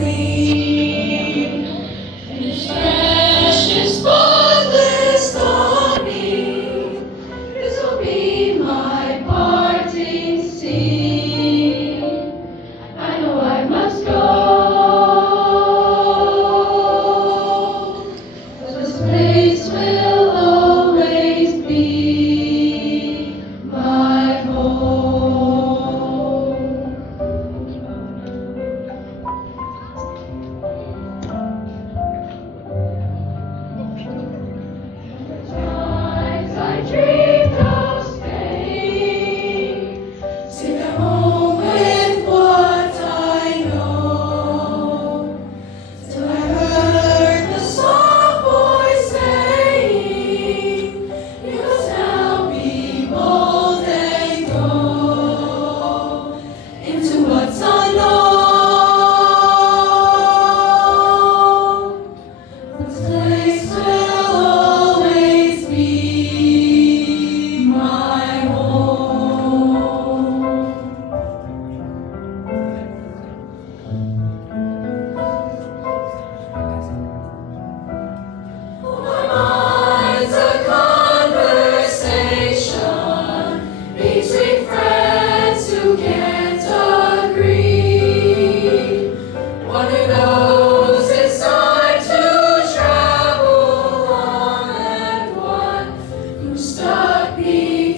clean. And His fresh and spotless on me. This will be my parting scene. I know I must go. This place will always be my home. Times I dreamed of staying, sit at home with what I know, till I heard the soft voice saying, "You must now be bold and go into what's unknown. This place will always be my home." My mind's a conversation between friends who can't agree. One who knows it's time to travel on, and one who's stuck between.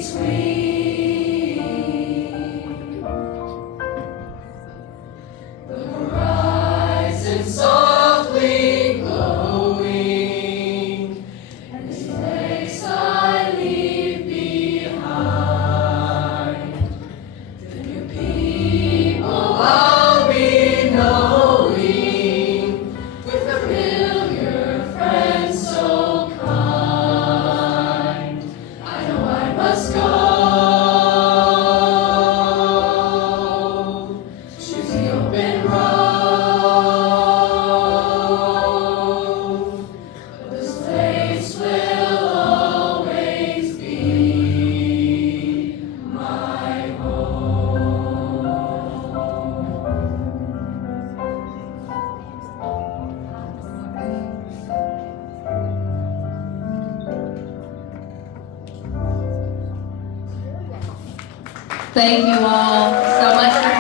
The horizon softly glowing, and this place I leave behind. The new people I'll be knowing, with familiar friends so kind. I know I must go. Choose the open road. But this place will always be my home. Thank you all so much for